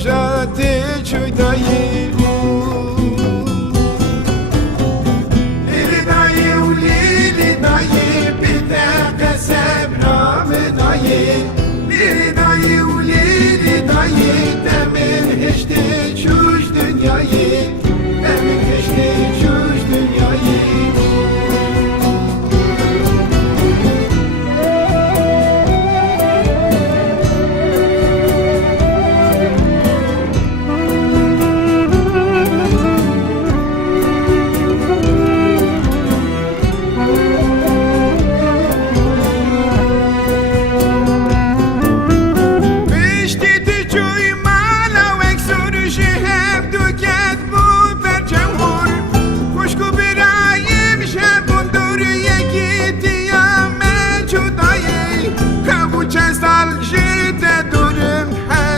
روجات جدایی لیلی دایی و لیلی دایی بیده قسم رام دایی لیلی دایی و لیلی دایی دمین هشتی چوش دنیایی دمین هشتی چوش دنیایی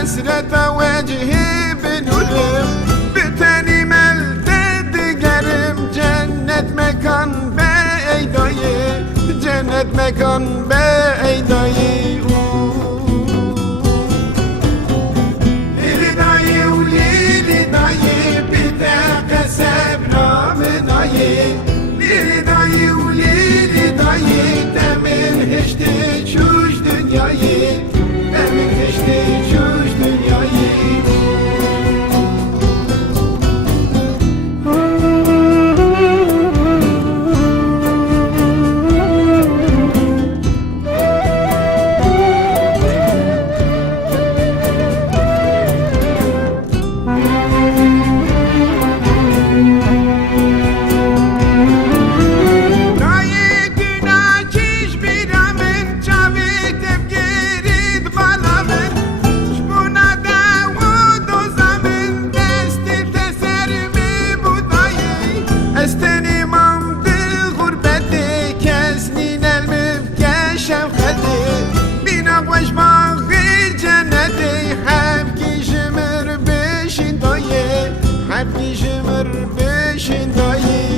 حسرت وجهي بنورم بتاني ملت دقرم جنة مكان بأيداي جنة مكان بأيداي ليلي داي وليلي داي بتاق سبنا من داي ليلي داي وليلي داي تمن هشتي شوش دنياي تمن هشتي شوش استني مام دل غربتي كسنين المبكى شوختي بينا وش باغي جنتي حبكي جمر بشين داي حبكي جمر بشين داي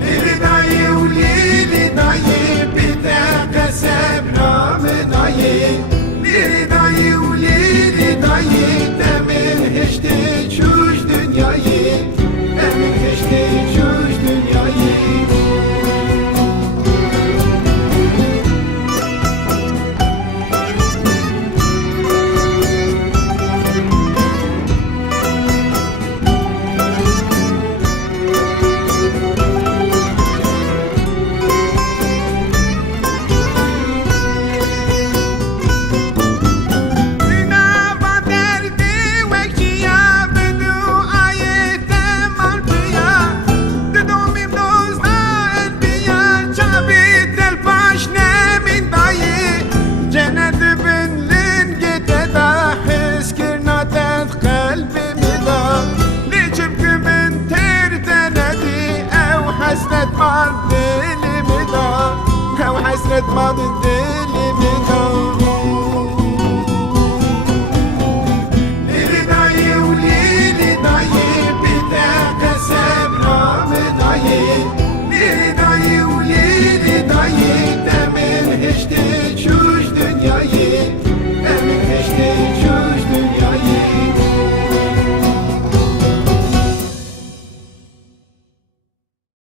ليلي داي وليلي داي بتاق سبنا من داي ليلي داي وليلي داي تمن هشتي شوش دنياي تمن هشتي شوش دنياي حسرت بعض دلي مدا أو حسرت بعض الدل